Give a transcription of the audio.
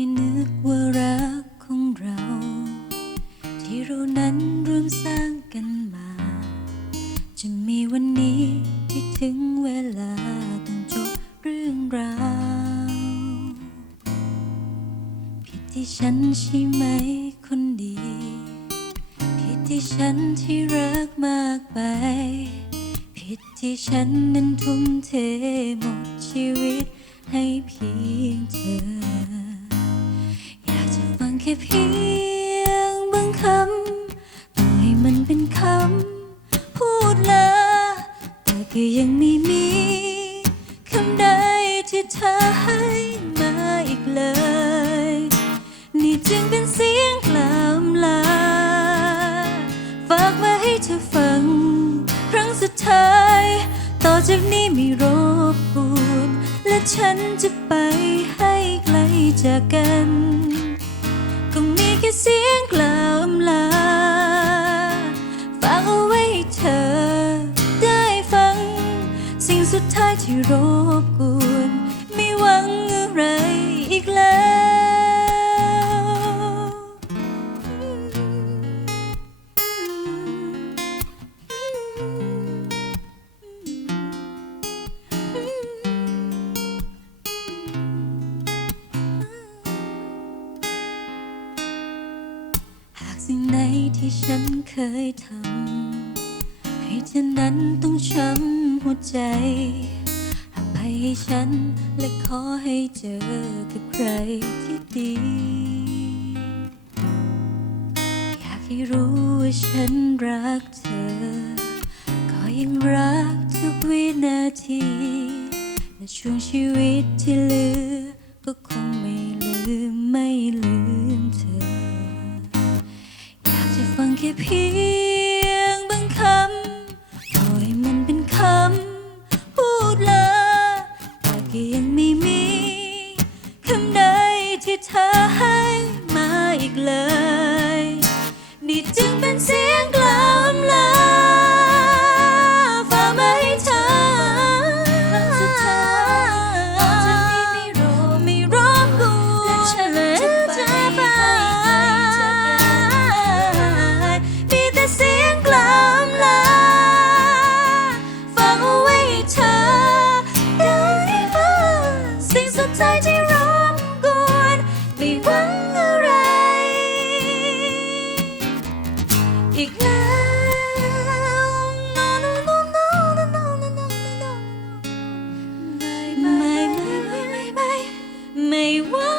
ยนึกว่ารักของเรา ที่เรานั้นร่วมสร้างกันมา จะมีวันนี้ที่ถึงเวลาต้องจบเรื่องราวผิดที่ฉันใช่ไหมคนดีผิดที่ฉันที่รักมากไป ผิดที่ฉันนั้นทุ่มเทหมดชีวิตให้เพียงเธอ แค่เพียงบางคำต่อให้มันเป็นคำพูดลาแต่ก็ยังไม่มีคำใดที่เธอให้มาอีกเลย นี่จึงเป็นเสียงกล่าวลาฝากมาให้เธอฟัง ครั้งสุดท้าย ต่อจากนี้ไม่รบกวนและฉันจะไปให้ไกลจากกัน ที่รบกวนไม่หวังอะไรอีกแล้ว หากสิ่งไหนที่ฉันเคยทำให้เธอนั้นต้องช้ำหัวใจ ให้ฉัน และขอให้เจอกับใครที่ดี อยากให้รู้ว่าฉันรักเธอ ก็ยังรักทุกวินาทีและช่วงชีวิตที่เหลือ ก็คงไม่ลืมไม่ลืมเธอ อยากจะฟังแค่เพีย แายที่รบกวนไม่หวังอะไร อีกแล้ว no no no no no no no no no ไม่ไม่ไม่ไม่ไม่ไม่ไม่ว่า